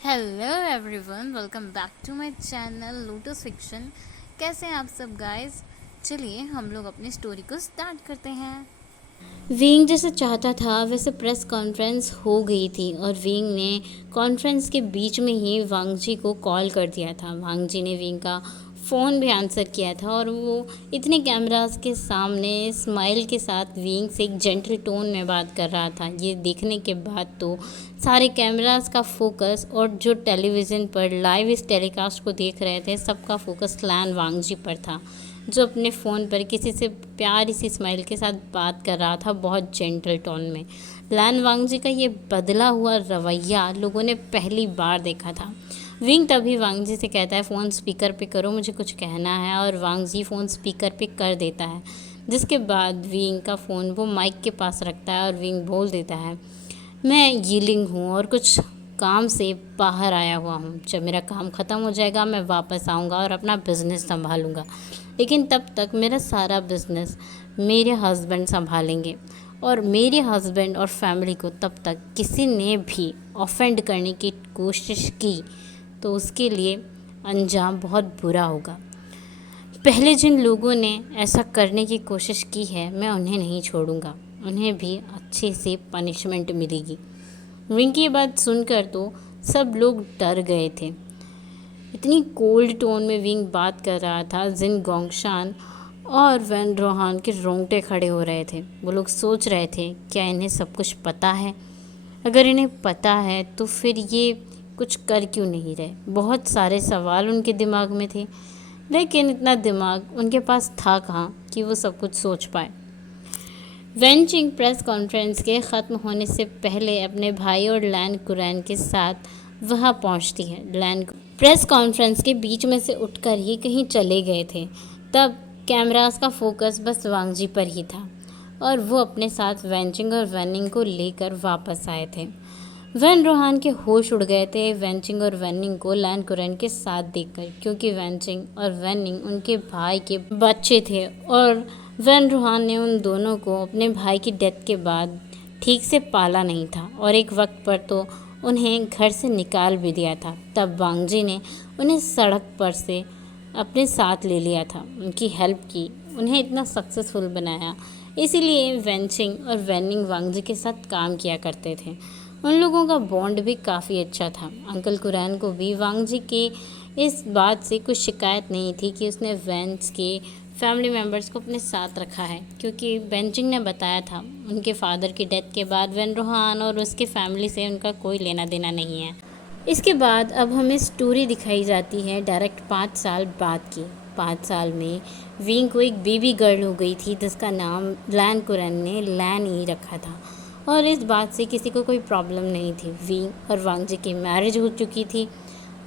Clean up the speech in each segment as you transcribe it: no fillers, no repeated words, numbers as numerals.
Hello everyone, welcome back to my channel Lotus Fiction. कैसे हैं आप सब गाइस? चलिए हम लोग अपनी स्टोरी को स्टार्ट करते हैं। विंग जैसे चाहता था वैसे प्रेस कॉन्फ्रेंस हो गई थी और विंग ने कॉन्फ्रेंस के बीच में ही वांग जी को कॉल कर दिया था। वांग जी ने विंग का फ़ोन भी आंसर किया था और वो इतने कैमरास के सामने स्माइल के साथ विंग से एक जेंटल टोन में बात कर रहा था। ये देखने के बाद तो सारे कैमरास का फोकस और जो टेलीविज़न पर लाइव इस टेलीकास्ट को देख रहे थे सबका फोकस लैन वांग जी पर था, जो अपने फ़ोन पर किसी से प्यारी सी स्माइल के साथ बात कर रहा था, बहुत जेंटल टोन में। लैन वांग जी का ये बदला हुआ रवैया लोगों ने पहली बार देखा था। विंग तभी वांग जी से कहता है फ़ोन स्पीकर पे करो, मुझे कुछ कहना है, और वांग जी फ़ोन स्पीकर पे कर देता है। जिसके बाद विंग का फ़ोन वो माइक के पास रखता है और विंग बोल देता है, मैं यीलिंग हूँ और कुछ काम से बाहर आया हुआ हूँ। जब मेरा काम ख़त्म हो जाएगा मैं वापस आऊँगा और अपना बिज़नेस संभालूँगा, लेकिन तब तक मेरा सारा बिज़नेस मेरे हस्बैंड संभालेंगे और मेरे हस्बैंड और फैमिली को तब तक किसी ने भी ऑफेंड करने की कोशिश की तो उसके लिए अंजाम बहुत बुरा होगा। पहले जिन लोगों ने ऐसा करने की कोशिश की है मैं उन्हें नहीं छोड़ूंगा, उन्हें भी अच्छे से पनिशमेंट मिलेगी। विंग की ये बात सुनकर तो सब लोग डर गए थे। इतनी कोल्ड टोन में विंग बात कर रहा था, जिन गोंगशान और वैन रोहान के रोंगटे खड़े हो रहे थे। वो लोग सोच रहे थे क्या इन्हें सब कुछ पता है? अगर इन्हें पता है तो फिर ये कुछ कर क्यों नहीं रहे? बहुत सारे सवाल उनके दिमाग में थे, लेकिन इतना दिमाग उनके पास था कहाँ कि वो सब कुछ सोच पाए। वेंचिंग प्रेस कॉन्फ्रेंस के ख़त्म होने से पहले अपने भाई और लैन कुरैन के साथ वहाँ पहुँचती है। लैन प्रेस कॉन्फ्रेंस के बीच में से उठकर ही कहीं चले गए थे। तब कैमरास का फोकस बस वांगजी पर ही था और वो अपने साथ वेंचिंग और वैनिंग को लेकर वापस आए थे। वैन रोहान के होश उड़ गए थे वेंचिंग और वैनिंग को लैन कुरैन के साथ देखकर, क्योंकि वेंचिंग और वैनिंग उनके भाई के बच्चे थे और वैन रोहान ने उन दोनों को अपने भाई की डेथ के बाद ठीक से पाला नहीं था और एक वक्त पर तो उन्हें घर से निकाल भी दिया था। तब वांगजी ने उन्हें सड़क पर से अपने साथ ले लिया था, उनकी हेल्प की, उन्हें इतना सक्सेसफुल बनाया। इसीलिए वेंचिंग और वैनिंग वांगजी के साथ काम किया करते थे। उन लोगों का बॉन्ड भी काफ़ी अच्छा था। अंकल कुरैन को भी वांगजी के इस बात से कुछ शिकायत नहीं थी कि उसने वेंस के फैमिली मेम्बर्स को अपने साथ रखा है, क्योंकि बेंचिंग ने बताया था उनके फादर की डेथ के बाद वैन रोहान और उसके फैमिली से उनका कोई लेना देना नहीं है। इसके बाद अब हमें स्टोरी दिखाई जाती है डायरेक्ट 5 साल बाद की। 5 साल में विंग को एक बेबी गर्ल हो गई थी जिसका नाम लैन कुरैन ने लैन ही रखा था और इस बात से किसी को कोई प्रॉब्लम नहीं थी। विंग और वांगजी की मैरिज हो चुकी थी।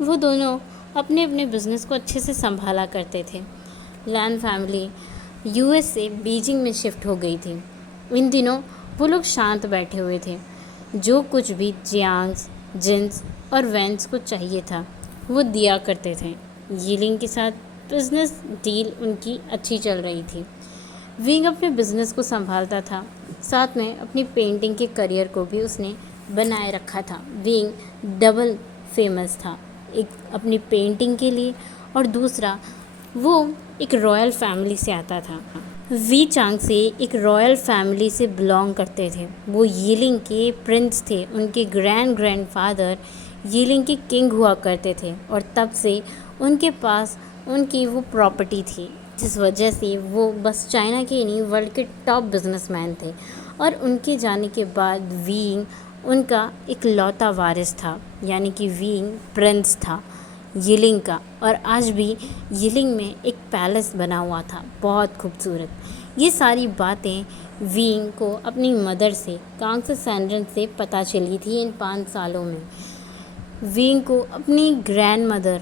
वो दोनों अपने अपने बिज़नेस को अच्छे से संभाला करते थे। लैन फैमिली यूएस से बीजिंग में शिफ्ट हो गई थी। इन दिनों वो लोग शांत बैठे हुए थे। जो कुछ भी जियांग्स, जिन्स और वैंस को चाहिए था वो दिया करते थे। यीलिंग के साथ बिज़नेस डील उनकी अच्छी चल रही थी। विंग अपने बिज़नेस को संभालता था, साथ में अपनी पेंटिंग के करियर को भी उसने बनाए रखा था। विंग डबल फेमस था, एक अपनी पेंटिंग के लिए और दूसरा वो एक रॉयल फैमिली से आता था। वी चांग से एक रॉयल फैमिली से बिलोंग करते थे। वो यीलिंग के प्रिंस थे, उनके ग्रैंडफादर यीलिंग के किंग हुआ करते थे और तब से उनके पास उनकी वो प्रॉपर्टी थी, जिस वजह से वो बस चाइना के ही नहीं वर्ल्ड के टॉप बिजनेसमैन थे। और उनके जाने के बाद विंग उनका इकलौता वारिस था, यानी कि विंग प्रिंस था यिलिंग का। और आज भी यिलिंग में एक पैलेस बना हुआ था, बहुत खूबसूरत। ये सारी बातें विंग को अपनी मदर से कांग से सैंड्रन से पता चली थी इन 5 सालों में। विंग को अपनी grand mother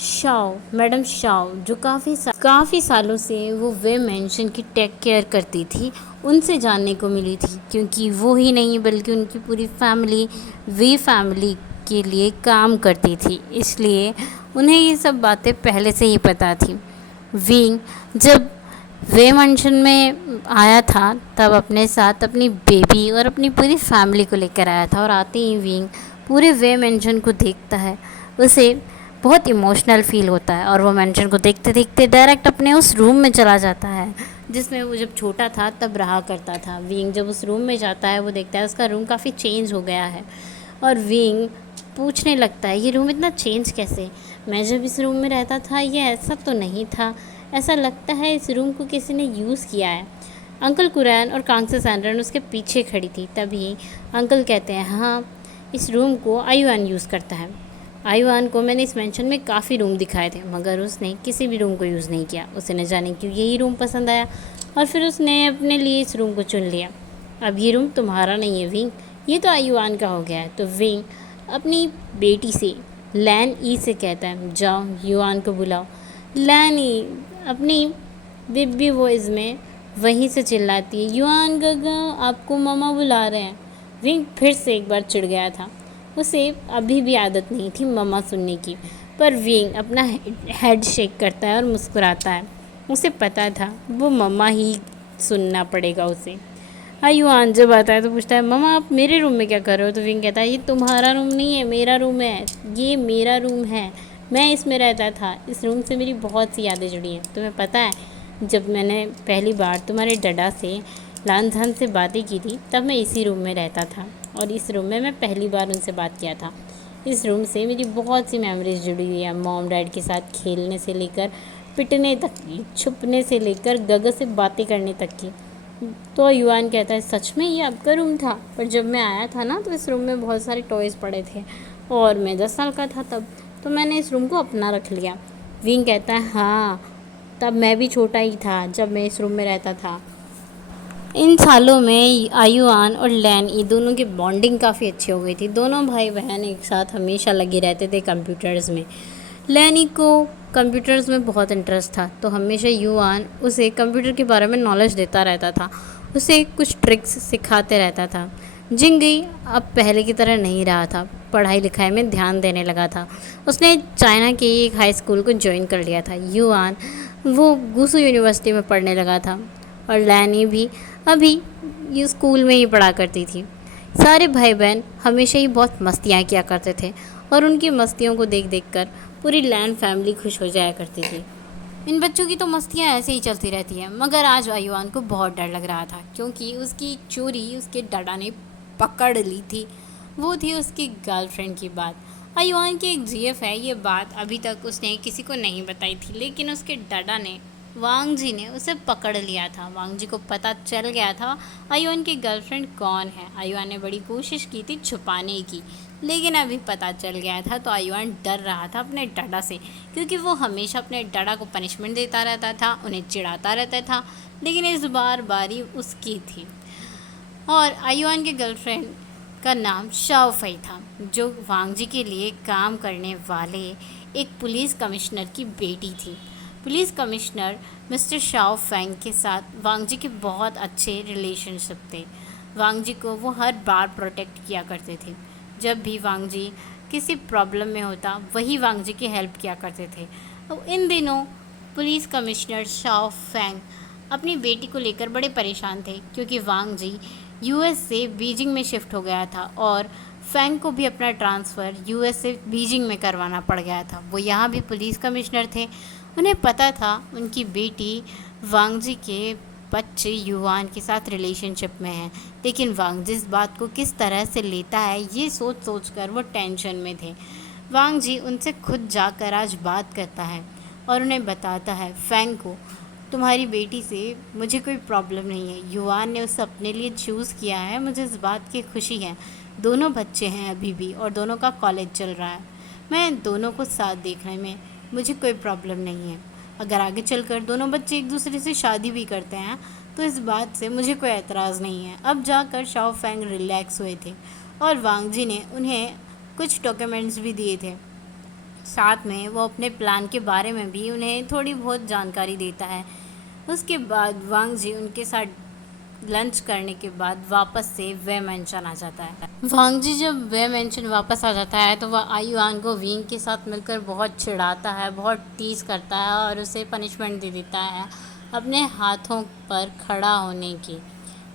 Shao, madam Shao, जो काफ़ी सालों से वो वे मेंशन की टेक केयर करती थी, उनसे जानने को मिली थी, क्योंकि वो ही नहीं बल्कि उनकी पूरी फैमिली वे फैमिली के लिए काम करती थी, इसलिए उन्हें ये सब बातें पहले से ही पता थी। विंग जब वे मेंशन में आया था तब अपने साथ अपनी बेबी और अपनी पूरी फैमिली को लेकर आया था और आते ही विंग पूरे वे मेंशन को देखता है उसे बहुत इमोशनल फील होता है और वो मेंशन को देखते देखते डायरेक्ट अपने उस रूम में चला जाता है जिसमें वो जब छोटा था तब रहा करता था। विंग जब उस रूम में जाता है वो देखता है उसका रूम काफ़ी चेंज हो गया है और विंग पूछने लगता है ये रूम इतना चेंज कैसे, मैं जब इस रूम में रहता था ये ऐसा तो नहीं था, ऐसा लगता है इस रूम को किसी ने यूज़ किया है। अंकल कुरैन और कांगसे सैनरन उसके पीछे खड़ी थी। तभी अंकल कहते हैं हाँ इस रूम को आयुआन यूज़ करता है। आयुआन को मैंने इस मेंशन में काफ़ी रूम दिखाए थे मगर उसने किसी भी रूम को यूज़ नहीं किया। उसे न जाने क्यों यही रूम पसंद आया और फिर उसने अपने लिए इस रूम को चुन लिया। अब ये रूम तुम्हारा नहीं है विंग, ये तो आयुआन का हो गया है। तो विंग अपनी बेटी से लैन ई से कहता है जाओ युआन को बुलाओ। लैन ई अपनी बिब्बी वॉइस में वहीं से चिल्लाती है युआन गगा आपको मामा बुला रहे हैं। विंग फिर से एक बार चिढ़ गया था। उसे अभी भी आदत नहीं थी मम्मा सुनने की, पर विंग अपना हेड शेक करता है और मुस्कुराता है। उसे पता था वो मम्मा ही सुनना पड़ेगा उसे। युआन जब आता है तो पूछता है मम्मा आप मेरे रूम में क्या कर रहे हो। तो विंग कहता है ये तुम्हारा रूम नहीं है मेरा रूम है, ये मेरा रूम है, मैं इसमें रहता था, इस रूम से मेरी बहुत सी यादें जुड़ी हैं। तुम्हें पता है जब मैंने पहली बार तुम्हारे डडा से लानझान से बातें की थी तब मैं इसी रूम में रहता था और इस रूम में मैं पहली बार उनसे बात किया था। इस रूम से मेरी बहुत सी मेमोरीज जुड़ी हुई है, मॉम डैड के साथ खेलने से लेकर पिटने तक की, छुपने से लेकर गग से बातें करने तक की। तो युआन कहता है सच में ये आपका रूम था, पर जब मैं आया था ना तो इस रूम में बहुत सारे टॉयज़ पड़े थे और मैं 10 साल का था तब, तो मैंने इस रूम को अपना रख लिया। विंग कहता है हाँ तब मैं भी छोटा ही था जब मैं इस रूम में रहता था। इन सालों में आयुआन और लैन ई दोनों की बॉन्डिंग काफ़ी अच्छी हो गई थी। दोनों भाई बहन एक साथ हमेशा लगे रहते थे कंप्यूटर्स में। लैन ई को कंप्यूटर्स में बहुत इंटरेस्ट था तो हमेशा युआन उसे कंप्यूटर के बारे में नॉलेज देता रहता था, उसे कुछ ट्रिक्स सिखाते रहता था। जिंगी अब पहले की तरह नहीं रहा था, पढ़ाई लिखाई में ध्यान देने लगा था। उसने चाइना के एक हाई स्कूल को ज्वाइन कर लिया था। युआन वो गुसू यूनिवर्सिटी में पढ़ने लगा था और लैनी भी अभी ये स्कूल में ही पढ़ा करती थी। सारे भाई बहन हमेशा ही बहुत मस्तियाँ किया करते थे और उनकी मस्तियों को देख देख कर पूरी लैन फैमिली खुश हो जाया करती थी। इन बच्चों की तो मस्तियाँ ऐसे ही चलती रहती हैं मगर आज आयुआन को बहुत डर लग रहा था क्योंकि उसकी चोरी उसके डडा ने पकड़ ली थी। वो थी उसकी गर्लफ्रेंड की बात। आयुआन की एक जीएफ है, ये बात अभी तक उसने किसी को नहीं बताई थी लेकिन उसके डडा ने वांग जी ने उसे पकड़ लिया था। वांग जी को पता चल गया था आयुआन की गर्लफ्रेंड कौन है। आयुआन ने बड़ी कोशिश की थी छुपाने की लेकिन अभी पता चल गया था तो आयुआन डर रहा था अपने डडा से क्योंकि वो हमेशा अपने डडा को पनिशमेंट देता रहता था, उन्हें चिढ़ाता रहता था, लेकिन इस बार बारी उसकी थी। और आयुआन के गर्लफ्रेंड का नाम शाओ फई था जो वांग जी के लिए काम करने वाले एक पुलिस कमिश्नर की बेटी थी। Police commissioner mister Shao Fang के साथ वांग जी के बहुत अच्छे रिलेशनशिप थे। वांग जी को वो हर बार प्रोटेक्ट किया करते थे। जब भी वांग जी किसी प्रॉब्लम में होता वही वांग जी की हेल्प किया करते थे। तो इन दिनों पुलिस कमिश्नर शाओ फैंग अपनी बेटी को लेकर बड़े परेशान थे क्योंकि वांग जी यूएस से बीजिंग में शिफ्ट हो गया था और फैंग को भी अपना ट्रांसफ़र यूएस से बीजिंग में करवाना पड़ गया था। वो यहाँ भी पुलिस कमिश्नर थे। उन्हें पता था उनकी बेटी वांग जी के बच्चे युआन के साथ रिलेशनशिप में हैं, लेकिन वांग जी इस बात को किस तरह से लेता है ये सोच सोच कर वो टेंशन में थे। वांग जी उनसे खुद जाकर आज बात करता है और उन्हें बताता है फैंग को तुम्हारी बेटी से मुझे कोई प्रॉब्लम नहीं है, युआन ने उसे अपने लिए चूज़ किया है, मुझे इस बात की खुशी है। दोनों बच्चे हैं अभी भी और दोनों का कॉलेज चल रहा है, मैं दोनों को साथ देखने में मुझे कोई प्रॉब्लम नहीं है। अगर आगे चलकर दोनों बच्चे एक दूसरे से शादी भी करते हैं तो इस बात से मुझे कोई एतराज़ नहीं है। अब जाकर शाओ फैंग रिलैक्स हुए थे और वांग जी ने उन्हें कुछ डॉक्यूमेंट्स भी दिए थे। साथ में वो अपने प्लान के बारे में भी उन्हें थोड़ी बहुत जानकारी देता है। उसके बाद वांग जी उनके साथ लंच करने के बाद वापस से वे मेंशन आ जाता है। वांग जी जब वे मेंशन वापस आ जाता है तो वह आयुआन को विंग के साथ मिलकर बहुत चिढ़ाता है, बहुत टीज़ करता है और उसे पनिशमेंट दे देता है अपने हाथों पर खड़ा होने की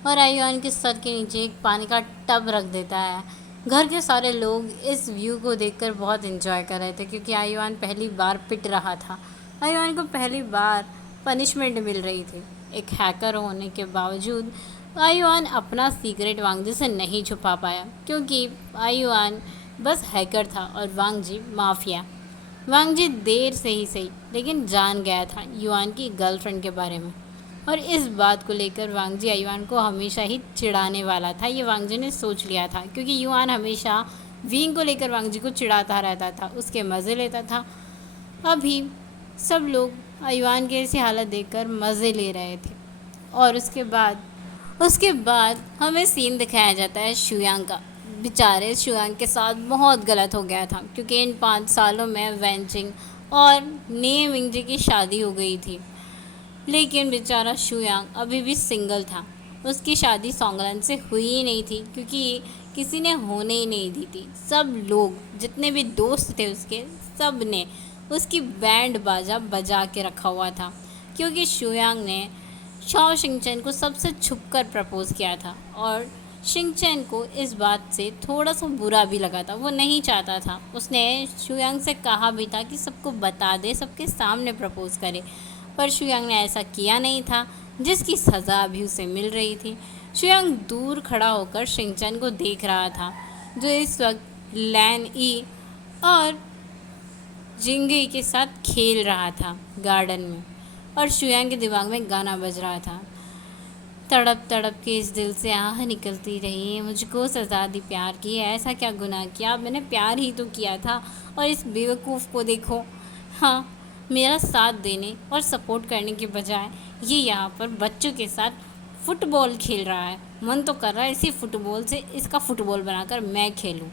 और आयुआन के सर के नीचे एक पानी का टब रख देता है। घर के सारे लोग इस व्यू को देखकर बहुत एंजॉय कर रहे थे क्योंकि आयुआन पहली बार पिट रहा था। आयुआन को पहली बार पनिशमेंट मिल रही थी। एक हैकर होने के बावजूद आयुआन अपना सीक्रेट वांगजी से नहीं छुपा पाया क्योंकि आयुआन बस हैकर था और वांगजी माफिया। वांगजी देर से ही सही लेकिन जान गया था युआन की गर्लफ्रेंड के बारे में, और इस बात को लेकर वांगजी आयुआन को हमेशा ही चिढ़ाने वाला था। ये वांगजी ने सोच लिया था क्योंकि युआन हमेशा विंग को लेकर वांगजी को चिढ़ाता रहता था, उसके मज़े लेता था। अभी सब लोग आयुआन की ऐसी हालत देखकर मज़े ले रहे थे। और उसके बाद हमें सीन दिखाया जाता है शुयांग का। बेचारे शुयांग के साथ बहुत गलत हो गया था क्योंकि इन 5 सालों में वेंचिंग और ने मिंगजी की शादी हो गई थी, लेकिन बेचारा शुयांग अभी भी सिंगल था। उसकी शादी सोंगलन से हुई ही नहीं थी क्योंकि किसी ने होने ही नहीं दी थी। सब लोग जितने भी दोस्त थे उसके, सब ने उसकी बैंड बाजा बजा के रखा हुआ था क्योंकि शुयांग ने शाओ शिंगचैन को सबसे छुपकर प्रपोज़ किया था। और शिंगचैन को इस बात से थोड़ा सा बुरा भी लगा था, वो नहीं चाहता था। उसने शुयांग से कहा भी था कि सबको बता दे, सबके सामने प्रपोज़ करे, पर शुयांग ने ऐसा किया नहीं था, जिसकी सज़ा भी उसे मिल रही थी। शुयांग दूर खड़ा होकर शिंगचैन को देख रहा था जो इस वक्त लैन ई और जिंगी के साथ खेल रहा था गार्डन में, और शुयांग के दिमाग में गाना बज रहा था। तड़प तड़प के इस दिल से आह निकलती रही, मुझको सजा दी प्यार की, ऐसा क्या गुनाह किया, मैंने प्यार ही तो किया था। और इस बेवकूफ़ को देखो, हाँ, मेरा साथ देने और सपोर्ट करने के बजाय ये यहाँ पर बच्चों के साथ फुटबॉल खेल रहा है। मन तो कर रहा है इसी फुटबॉल से इसका फुटबॉल बनाकर मैं खेलूँ।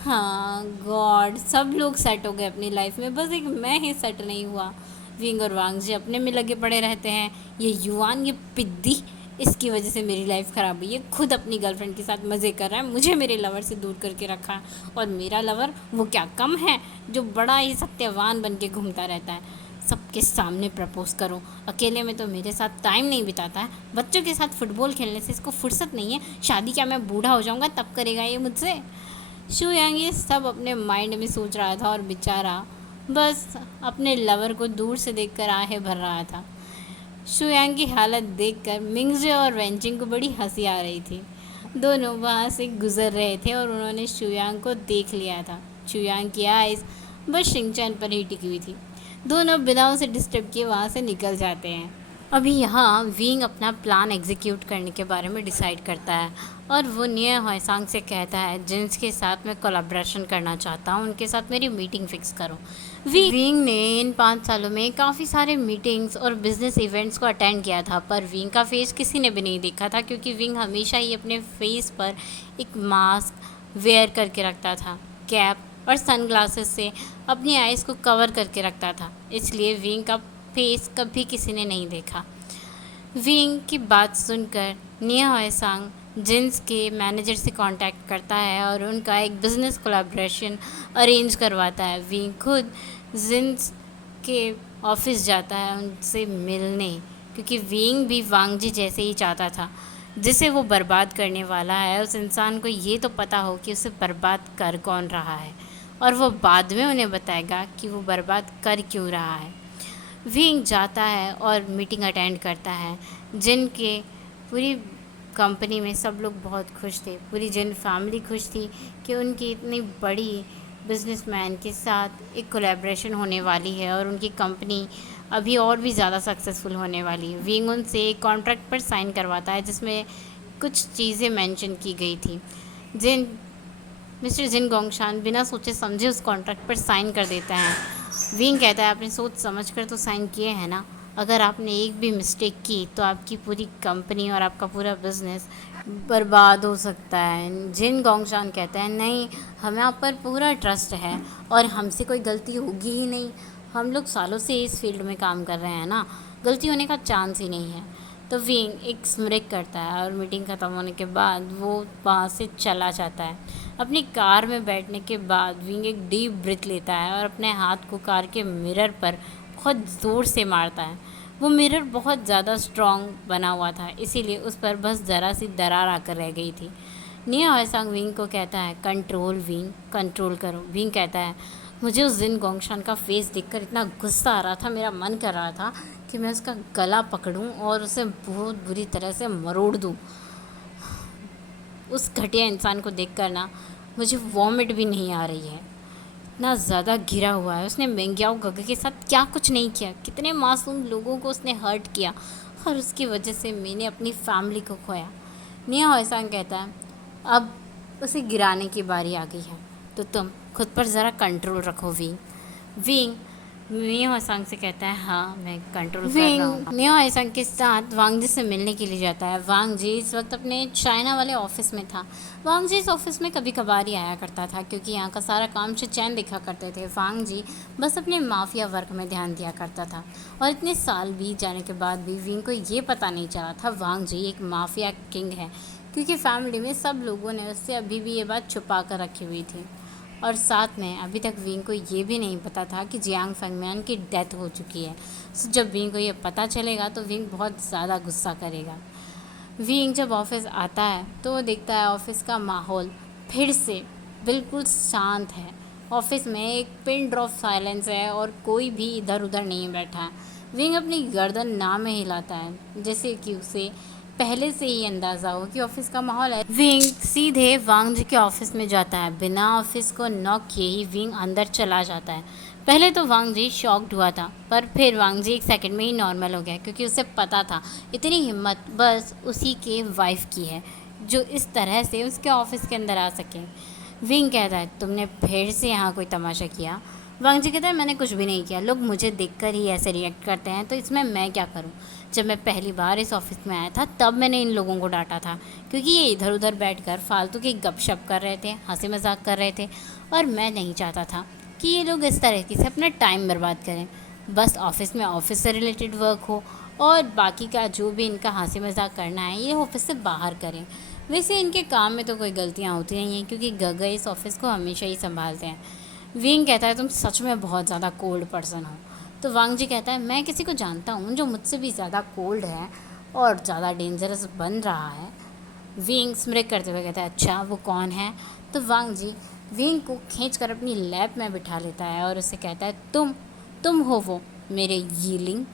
हाँ गॉड, सब लोग सेट हो गए अपनी लाइफ में, बस एक मैं ही सेट नहीं हुआ। विंग और वांगजी अपने में लगे पड़े रहते हैं। ये युआन, ये पिद्दी, इसकी वजह से मेरी लाइफ ख़राब हुई। ये खुद अपनी गर्लफ्रेंड के साथ मज़े कर रहा है, मुझे मेरे लवर से दूर करके रखा है। और मेरा लवर वो क्या कम है जो बड़ा ही सत्यवान बन के घूमता रहता है। सबके सामने प्रपोज करो, अकेले में तो मेरे साथ टाइम नहीं बिताता है। बच्चों के साथ फुटबॉल खेलने से इसको फुर्सत नहीं है। शादी क्या मैं बूढ़ा हो जाऊँगा तब करेगा ये मुझसे? शुयांग ये सब अपने माइंड में सोच रहा था और बेचारा बस अपने लवर को दूर से देखकर आहें भर रहा था। शुयांग की हालत देखकर मिंगजे और वेंचिंग को बड़ी हंसी आ रही थी। दोनों वहाँ से गुजर रहे थे और उन्होंने शुयांग को देख लिया था। शुयांग की आइज़ बस शिंगचैन पर ही टिकी हुई थी। दोनों बिना उसे डिस्टर्ब किए वहाँ से निकल जाते हैं। अभी यहाँ विंग अपना प्लान एग्जीक्यूट करने के बारे में डिसाइड करता है और वो निये होयसांग से कहता है जिनके साथ मैं कोलैबोरेशन करना चाहता हूँ उनके साथ मेरी मीटिंग फ़िक्स करो। विंग ने इन 5 सालों में काफ़ी सारे मीटिंग्स और बिजनेस इवेंट्स को अटेंड किया था, पर विंग का फेस किसी ने भी नहीं देखा था क्योंकि विंग हमेशा ही अपने फेस पर एक मास्क वेयर करके रखता था, कैप और सनग्लासेस से अपनी आइज़ को कवर करके रखता था, इसलिए विंग का फेस कभी किसी ने नहीं देखा। विंग की बात सुनकर निया होयसांग जिन्स के मैनेजर से कांटेक्ट करता है और उनका एक बिज़नेस कोलैबोरेशन अरेंज करवाता है। विंग खुद जिन्स के ऑफिस जाता है उनसे मिलने, क्योंकि विंग भी वांगजी जैसे ही चाहता था जिसे वो बर्बाद करने वाला है उस इंसान को ये तो पता हो कि उसे बर्बाद कर कौन रहा है, और वो बाद में उन्हें बताएगा कि वो बर्बाद कर क्यों रहा है। विंग जाता है और मीटिंग अटेंड करता है। जिनके पूरी कंपनी में सब लोग बहुत खुश थे, पूरी जिन फैमिली खुश थी कि उनकी इतनी बड़ी बिजनेसमैन के साथ एक कोलैबोरेशन होने वाली है और उनकी कंपनी अभी और भी ज़्यादा सक्सेसफुल होने वाली है। विंग उनसे एक कॉन्ट्रैक्ट पर साइन करवाता है जिसमें कुछ चीज़ें मेंशन की गई थी। मिस्टर जिन गोंगशान बिना सोचे समझे उस कॉन्ट्रैक्ट पर साइन कर देता है। विंग कहता है आपने सोच समझ कर तो साइन किए हैं ना, अगर आपने एक भी मिस्टेक की तो आपकी पूरी कंपनी और आपका पूरा बिजनेस बर्बाद हो सकता है। जिन गोंगशान कहता है नहीं, हमें आप पर पूरा ट्रस्ट है और हमसे कोई गलती होगी ही नहीं, हम लोग सालों से इस फील्ड में काम कर रहे हैं ना, गलती होने का चांस ही नहीं है। तो विंग एक स्मृति करता है और मीटिंग ख़त्म होने के बाद वो वहाँ से चला जाता है। अपनी कार में बैठने के बाद विंग एक डीप ब्रीथ लेता है और अपने हाथ को कार के मिरर पर बहुत ज़ोर से मारता है। वो मिरर बहुत ज़्यादा स्ट्रॉन्ग बना हुआ था, इसीलिए उस पर बस ज़रा सी दरार आकर रह गई थी। निया हॉयसंग विंग को कहता है कंट्रोल विंग, कंट्रोल करो। विंग कहता है मुझे उस दिन गोंगशान का फेस देखकर इतना गुस्सा आ रहा था, मेरा मन कर रहा था कि मैं उसका गला पकड़ूं और उसे बहुत बुरी तरह से मरोड़ दूं। उस घटिया इंसान को देखकर ना मुझे वॉमिट भी नहीं आ रही है, इतना ज़्यादा घिरा हुआ है। उसने मेंग्याओ गगे के साथ क्या कुछ नहीं किया, कितने मासूम लोगों को उसने हर्ट किया और उसकी वजह से मैंने अपनी फैमिली को खोया। निया हॉयसंग कहता है अब उसे गिराने की बारी आ गई है, तो तुम खुद पर ज़रा कंट्रोल रखो विंग। विंग निया हॉयसंग से कहता है हाँ मैं कंट्रोल कर रहा हूँ। विंग निया हॉयसंग के साथ वांग जी से मिलने के लिए जाता है। वांग जी इस वक्त अपने चाइना वाले ऑफिस में था। वांग जी इस ऑफिस में कभी कभार ही आया करता था क्योंकि यहाँ का सारा काम चैन देखा करते थे। वांग जी बस अपने माफिया वर्क में ध्यान दिया करता था और इतने साल बीत जाने के बाद भी विंग को ये पता नहीं चला था वांग जी एक माफिया किंग है, क्योंकि फैमिली में सब लोगों ने उससे अभी भी ये बात छुपा कर रखी हुई थी। और साथ में अभी तक विंग को ये भी नहीं पता था कि जियांग फेंगमिन की डेथ हो चुकी है। सो जब विंग को ये पता चलेगा तो विंग बहुत ज़्यादा गुस्सा करेगा। विंग जब ऑफिस आता है तो वो देखता है ऑफिस का माहौल फिर से बिल्कुल शांत है। ऑफिस में एक पिन ड्रॉप साइलेंस है और कोई भी इधर उधर नहीं बैठा है। विंग अपनी गर्दन ना में हिलाता है जैसे कि उसे पहले से ही अंदाज़ा हो कि ऑफिस का माहौल है। विंग सीधे वांग जी के ऑफिस में जाता है। बिना ऑफिस को नॉक किए ही विंग अंदर चला जाता है। पहले तो वांग जी शॉक्ड हुआ था, पर फिर वांग जी एक सेकंड में ही नॉर्मल हो गया क्योंकि उसे पता था इतनी हिम्मत बस उसी के वाइफ की है जो इस तरह से उसके ऑफिस के अंदर आ सके। विंग कहता है तुमने फिर से यहाँ कोई तमाशा किया। वांग जी कहता है मैंने कुछ भी नहीं किया, लोग मुझे देखकर ही ऐसे रिएक्ट करते हैं तो इसमें मैं क्या करूँ। जब मैं पहली बार इस ऑफिस में आया था तब मैंने इन लोगों को डांटा था क्योंकि ये इधर उधर बैठकर फालतू की गपशप कर रहे थे, हंसी मजाक कर रहे थे और मैं नहीं चाहता था कि ये लोग इस तरीके से अपना टाइम बर्बाद करें। बस ऑफिस में ऑफिस से रिलेटेड वर्क हो और बाकी का जो भी इनका हंसी मजाक करना है ये ऑफिस से बाहर करें। वैसे इनके काम में तो कोई गलतियाँ होती नहीं हैं क्योंकि गगा इस ऑफिस को हमेशा ही संभालते हैं। विंग कहता है तुम सच में बहुत ज़्यादा कोल्ड पर्सन हो। तो वांग जी कहता है मैं किसी को जानता हूँ जो मुझसे भी ज़्यादा कोल्ड है और ज़्यादा डेंजरस बन रहा है। विंग स्मृक करते हुए कहता है अच्छा वो कौन है। तो वांग जी विंग को खींचकर अपनी लैब में बिठा लेता है और उसे कहता है तुम हो वो मेरे यीलिंग।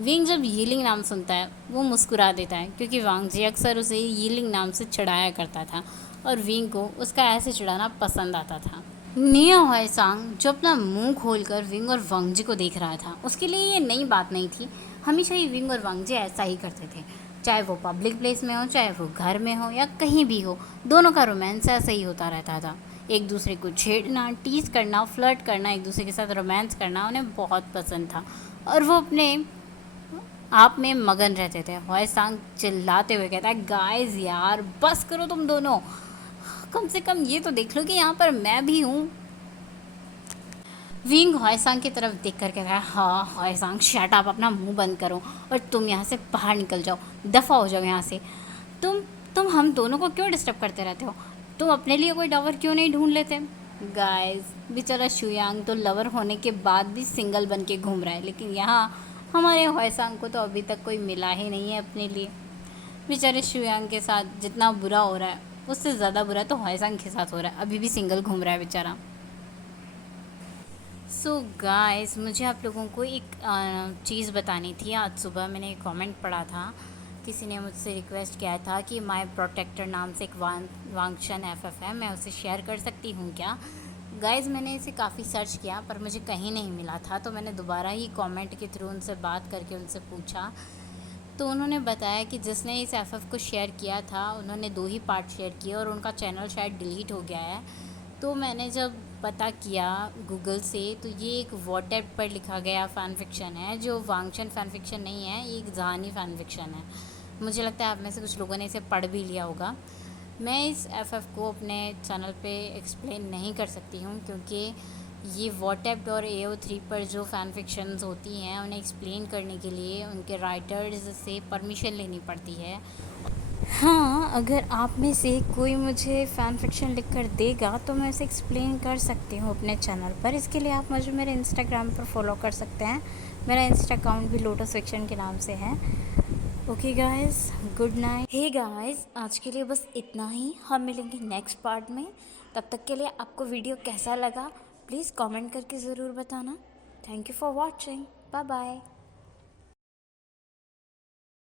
विंग जब यीलिंग नाम सुनता है वो मुस्कुरा देता है क्योंकि वांग जी अक्सर उसे यीलिंग नाम से चिढ़ाया करता था और विंग को उसका ऐसे चिढ़ाना पसंद आता था। निया हॉयसंग जो अपना मुंह खोलकर विंग और वांग जी को देख रहा था उसके लिए ये नई बात नहीं थी। हमेशा ही विंग और वांग जी ऐसा ही करते थे, चाहे वो पब्लिक प्लेस में हो चाहे वो घर में हो या कहीं भी हो, दोनों का रोमांस ऐसा ही होता रहता था। एक दूसरे को छेड़ना, टीज करना, फ्लर्ट करना, एक दूसरे के साथ रोमांस करना उन्हें बहुत पसंद था और वो अपने आप में मगन रहते थे। हॉयसंग चिल्लाते हुए कहता है गाइस यार बस करो तुम दोनों, कम से कम ये तो देख लो कि यहाँ पर मैं भी हूँ। विंग हॉयसंग की तरफ देख कर कहता है हाँ हॉयसंग शट अप, अपना मुंह बंद करो और तुम यहाँ से बाहर निकल जाओ, दफ़ा हो जाओ यहाँ से। तुम हम दोनों को क्यों डिस्टर्ब करते रहते हो, तुम अपने लिए कोई लवर क्यों नहीं ढूंढ लेते। गाइस बेचारा शुयांग तो लवर होने के बाद भी सिंगल बन के घूम रहा है, लेकिन यहाँ हमारे हॉयसंग को तो अभी तक कोई मिला ही नहीं है अपने लिए। बेचारे शुयांग के साथ जितना बुरा हो रहा है उससे ज़्यादा बुरा तो हॉयसंग के साथ हो रहा है, अभी भी सिंगल घूम रहा है बेचारा। सो गाइस मुझे आप लोगों को एक चीज़ बतानी थी। आज सुबह मैंने एक कमेंट पढ़ा था, किसी ने मुझसे रिक्वेस्ट किया था कि माय प्रोटेक्टर नाम से एक वांगशन एफएफ है, मैं उसे शेयर कर सकती हूँ क्या। गाइस मैंने इसे काफ़ी सर्च किया पर मुझे कहीं नहीं मिला था, तो मैंने दोबारा ही कमेंट के थ्रू उनसे बात करके उनसे पूछा तो उन्होंने बताया कि जिसने इस एफएफ को शेयर किया था उन्होंने 2 ही पार्ट शेयर किए और उनका चैनल शायद डिलीट हो गया है। तो मैंने जब पता किया गूगल से तो ये एक वॉटेप पर लिखा गया फ़ैन फिक्शन है जो वांगशन फ़ैन फिक्शन नहीं है, ये एक जहानी फ़ैन फिक्शन है। मुझे लगता है आप में से कुछ लोगों ने इसे पढ़ भी लिया होगा। मैं इस एफएफ को अपने चैनल पे एक्सप्लेन नहीं कर सकती हूँ क्योंकि ये वॉटेप और AO3 पर जो फ़ैन फिक्शंस होती हैं उन्हें एक्सप्लेन करने के लिए उनके राइटर्स से परमिशन लेनी पड़ती है। हाँ अगर आप में से कोई मुझे फ़ैन फिक्शन लिख कर देगा तो मैं उसे एक्सप्लेन कर सकती हूँ अपने चैनल पर। इसके लिए आप मुझे मेरे इंस्टाग्राम पर फॉलो कर सकते हैं, मेरा इंस्टा अकाउंट भी लोटस फिक्शन के नाम से है। Okay guys, good night. Hey guys, आज के लिए बस इतना ही। हम मिलेंगे नेक्स्ट पार्ट में। तब तक के लिए आपको वीडियो कैसा लगा प्लीज़ कमेंट करके ज़रूर बताना। Thank you for watching. Bye bye.